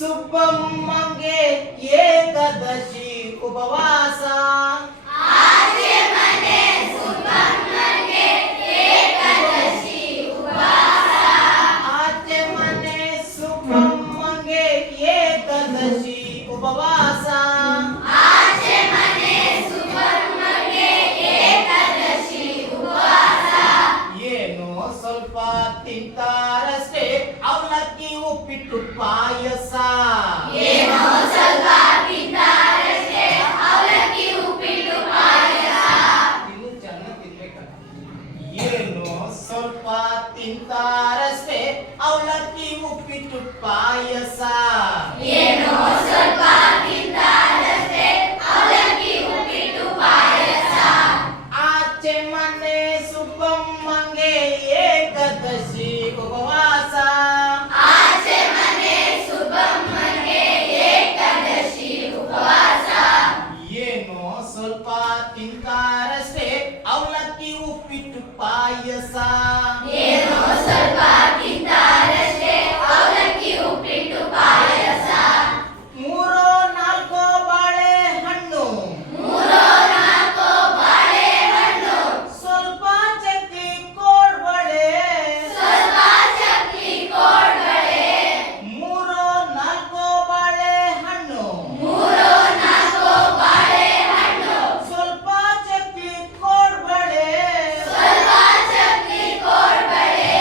ಸುಬ್ಬಮ್ಮಂಗೆ ಏಕಾದಶಿ ಉಪವಾಸ. ಆಚೆ ಮನೆ ಸುಬ್ಬಮ್ಮಂಗೆ ಏಕಾದಶಿ ಉಪವಾಸ. ಆಚೆ ಮನೆ ಸುಬ್ಬಮ್ಮಂಗೆ ಏಕಾದಶಿ ಉಪವಾಸ. ಆಚೆ ಮನೆ ಸುಬ್ಬಮ್ಮಂಗೆ ಏಕಾದಶಿ ಉಪವಾಸ. ಏನೋ ಸ್ವಲ್ಪ ತಿಂತಾರಷ್ಟೇ ಅವಲಕ್ಕಿ ಉಪ್ಪಿಟ್ಟು ಪಾಯಸ. ಏನೋ ಸ್ವಲ್ಪ ತಿಂತಾರಷ್ಟೇ ಅವಲಕ್ಕಿ ಉಪ್ಪಿಟ್ಟು ಪಾಯಸ. ಇನ್ನು ಚೆನ್ನಾಗಿ ತಿನ್ಬೇಕಲ್ಲ. ಏನೋ ಸ್ವಲ್ಪ ತಿಂತಾರಷ್ಟೇ ಅವಲಕ್ಕಿ ಉಪ್ಪಿಟ್ಟು ಪಾಯಸ. ಏನೋ ಸ್ವಲ್ಪ ತಿಂತಾರಷ್ಟೇ ಅವಲಕ್ಕಿ ಉಪ್ಪಿಟ್ಟು ಪಾಯಸ. ಆಚೆ ಮನೆ ಸುಬ್ಬಮ್ಮಂಗೆ ಏಕಾದಶಿ ಉಪವಾಸ. ಆಚೆ ಮನೆ ಸುಬ್ಬಮ್ಮಂಗೆ ಏಕಾದಶಿ ಉಪವಾಸ. ಏನೋ ಸ್ವಲ್ಪ ತಿಂತಾರಷ್ಟೇ ಅವಲಕ್ಕಿ ಉಪ್ಪಿಟ್ಟು ಪಾಯಸ. ಏನೋ ಸ್ವಲ್ಪ ತಿಂತಾರಷ್ಟೇ ಅವಲಕ್ಕಿ ಉಪ್ಪಿಟ್ಟು ಪಾಯಸ. ಮೂರೋ ನಾಲ್ಕೋ ಬಾಳೆಹಣ್ಣು, ಮೂರೋ ನಾಲ್ಕು ಬಾಳೆಹಣ್ಣು, ಸ್ವಲ್ಪ ಚಕ್ಲಿ ಕೋಡ್ಬಳೆ. ಸ್ವಲ್ಪ ಚಕ್ಲಿ ಕೋಡ್ಬಳೆ. ಮೂರೋ ನಾಲ್ಕೋ ಬಾಳೆಹಣ್ಣು, ಮೂರೋ ನಾಲ್ಕು ಬಾಳೆಹಣ್ಣು, ಸ್ವಲ್ಪ ಚಕ್ಲಿ ಕೋಡ್ಬಳೆ. ಸ್ವಲ್ಪ ಚಕ್ಲಿ ಕೋಡ್ಬಳೆ.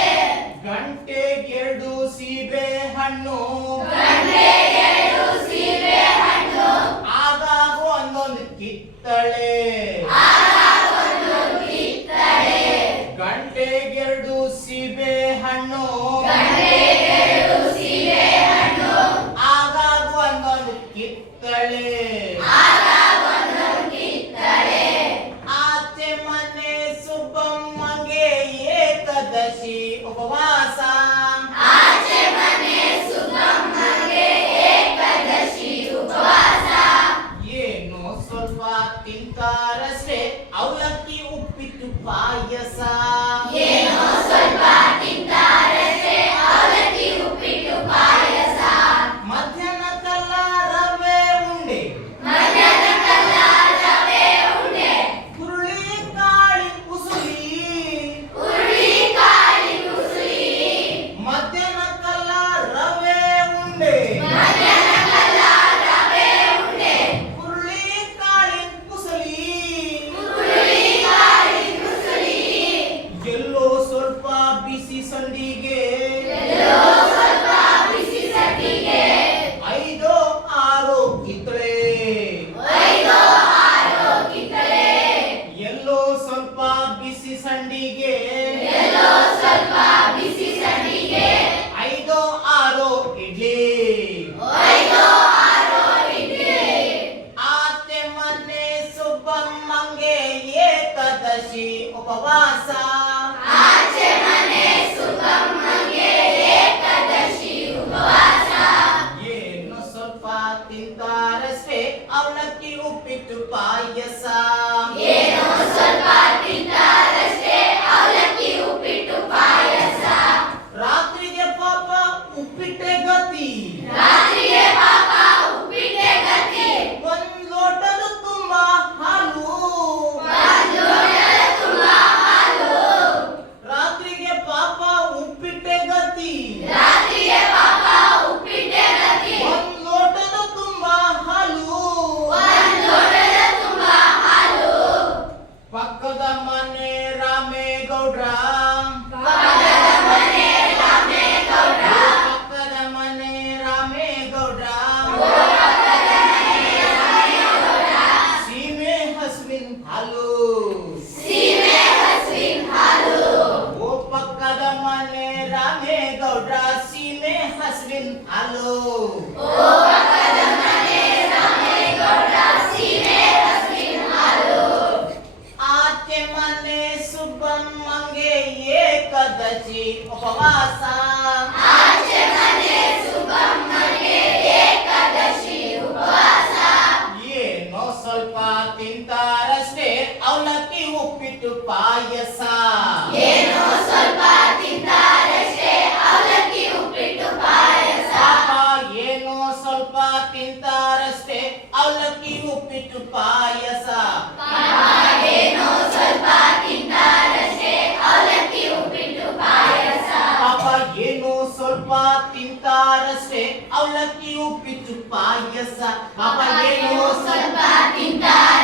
ಗಂಟೆಗೆರಡು ಸೀಬೆ ಹಣ್ಣು, ಗಂಟೆ ಎರಡು ಸೀಬೆ ಹಣ್ಣು, ಆಗಾಗ ಒಂದೊಂದು ಕಿತ್ತಳೆ. ಆಗ ಒಂದೊಂದು ಕಿತ್ತಳೆ. ಗಂಟೆಗೆರಡು ಸೀಬೆ ಹಣ್ಣು, ಗಂಟೆ ಎರಡು ಸೀಬೆ ಹಣ್ಣು, ಆಗಾಗ ಒಂದೊಂದು ಕಿತ್ತಳೆ. ಆಗ ಒಂದೊಂದು ಕಿತ್ತಳೆ. ಆಚೆ ಮನೆ ಸುಬ್ಬಮ್ಮಂಗೆ ಏಕಾದಶಿ ಉಪವಾಸ. ಆಚೆ ಮನೆ ಸುಬ್ಬಮ್ಮಂಗೆ ಏಕಾದಶಿ ಉಪವಾಸ. ಏನೋ ಸ್ವಲ್ಪ ತಿಂತಾರಷ್ಟೇ ಅವಲಕ್ಕಿ ಉಪ್ಪಿಟ್ಟು ಪಾಯಸ. ಏನೋ ಸ್ವಲ್ಪ ತಿಂತಾರಷ್ಟೇ ಅವಲಕ್ಕಿ ಉಪ್ಪಿಟ್ಟು ಪಾಯಸ. ಮಧ್ಯಾಹ್ನಕ್ಕೆಲ್ಲ ರವೆ ಉಂಡೆ, ಮಧ್ಯಾಹ್ನಕ್ಕೆಲ್ಲ ರವೆ ಉಂಡೆ, ಹುರುಳಿ ಕಾಳಿ ಉಸುಳಿ. ಹುರುಳಿ ಕಾಳಿ ಉಸುಳಿ. ಮಧ್ಯಾಹ್ನಕ್ಕೆಲ್ಲ ರವೆ ಉಂಡೆ, ಮಧ್ಯಾಹ್ನಕ್ಕೆಲ್ಲ ರವೆ ಉಂಡೆ, ಹುರುಳಿ ಕಾಳಿ ಉಸುಳಿ. ಹುರುಳಿ ಕಾಳಿ ಉಸುಳಿ. ಎಲ್ಲೋ ಸ್ವಲ್ಪ ಬಿಸಿ ಸಂಡಿಗೆ, ಎಲ್ಲೋ ಸ್ವಲ್ಪ ಬಿಸಿ ಸಡ್ಡಿಗೆ, ಐದೋ ಆರೋ ಕಿತ್ತಳೆ. ಐದೋ ಆರೋ ಕಿತ್ತಳೆ. ಎಲ್ಲೋ ಸ್ವಲ್ಪ ಬಿಸಿ ಸಂಡಿಗೆ, ಎಲ್ಲೋ ಸ್ವಲ್ಪ ಬಿಸಿ ಸಡ್ಡಿಗೆ, ಐದೋ ಆರೋ ಇಡ್ಲಿ. ಐದೋ ಆರೋ ಇಡ್ಲಿ. ಆಚೆ ಮನೆ ಸುಬ್ಬಮ್ಮಂಗೆ ಏಕಾದಶಿ ಉಪವಾಸ. ಆಚೆ ಮನೆ ಸುಬ್ಬಮ್ಮಂಗೆ ಏಕಾದಶಿ ಉಪವಾಸ. ಏನು ಸ್ವಲ್ಪ ತಿಂತಾರಷ್ಟೇ ಅವಲಕ್ಕಿ ಉಪ್ಪಿಟ್ಟು ಪಾಯಸ. ಏನೋ ಸ್ವಲ್ಪ ತಿಂತಾರಷ್ಟೇ ಅವಲಕ್ಕಿ ಉಪ್ಪಿಟ್ಟು ಪಾಯಸ. ರಾತ್ರಿಗೆ ಪಾಪ ಉಪ್ಪಿಟ್ಟೆ ಗತಿ. ರಾತ್ರಿಗೆ ಪಾಪ ಉಪ್ಪಿಟ್ಟೆ ಗತಿ. ಒಂದ್ ಲೋಟದ ತುಂಬಾ ಹಾಲು. ಒಂದು ಲೋಟದ ತುಂಬ ಹಾಲು. ರಾತ್ರಿಗೆ ಪಾಪ ಉಪ್ಪಿಟ್ಟೆ ಗತಿ. ರಾತ್ರಿಗೆ ಪಾಪ ಉಪ್ಪಿಟ್ಟೆ ಗತಿ. ಒಂದ್ ಲೋಟದ ತುಂಬಾ ಹಾಲು. ಒಂದು ಲೋಟದ ತುಂಬ ಹಾಲು. ಪಕ್ಕದ ಮನೆ ರಾಮೇಗೌಡ್ರ, ಪಕ್ಕದ ಮನೆ ರಾಮೇಗೌಡ, ಪಕ್ಕದ ಮನೆ ರಾಮೇಗೌಡ್ರ, ಸೀಮೆ ಹಸುವಿನ ಹಾಲು. ಸೀಮೆ ಹಸುವಿನ ಹಾಲು. ಓ ಪಕ್ಕದ ಮನೆ ರಾಮೇಗೌಡ್ರ, ಸೀಮೆ ಹಸುವಿನ ಹಾಲು. ಓ ಪಕ್ಕದ ಮನೆ ರಾಮೇಗೌಡ, ಸೀಮೆ ಹಸುವಿನ ಹಾಲು. ಆಚೆ ಮನೆ ಸುಬ್ಬಮ್ಮಂಗೆ ಏಕಾದಶಿ ಉಪವಾಸ. ಆಚೆ ಮನೆ ಸುಬ್ಬಮ್ಮಂಗೆ ಏಕಾದಶಿ ಉಪವಾಸ. ಏನೋ ಸ್ವಲ್ಪ ತಿಂತಾರಷ್ಟೇ ಅವಲಕ್ಕಿ ಉಪ್ಪಿಟ್ಟು ಪಾಯಸ. ಏನೋ ಸ್ವಲ್ಪ ತಿಂತಾರಷ್ಟೇ ಅವಲಕ್ಕಿ ಉಪ್ಪಿಟ್ಟು ಪಾಯಸ. ಪಾಪ ಏನೋ ತಿಂತಾರಷ್ಟೇ ಅವಲಕ್ಕಿ ಉಪ್ಪಿಟ್ಟು ಪಾಯಸ ಏನೋ ಸ್ವಲ್ಪ ತಿಂತಾರಷ್ಟೇ ಅವಲಕ್ಕಿ ಉಪ್ಪಿಟ್ಟು ಪಾಯಸ ಪಾಪ ಏನೋ ಸ್ವಲ್ಪ ತಿಂತಾರಷ್ಟೇ ಅವಲಕ್ಕಿ ಉಪ್ಪಿಟ್ಟು ಪಾಯಸ ಪಾಪ ಏನೋ ಸ್ವಲ್ಪ ತಿಂತಾರ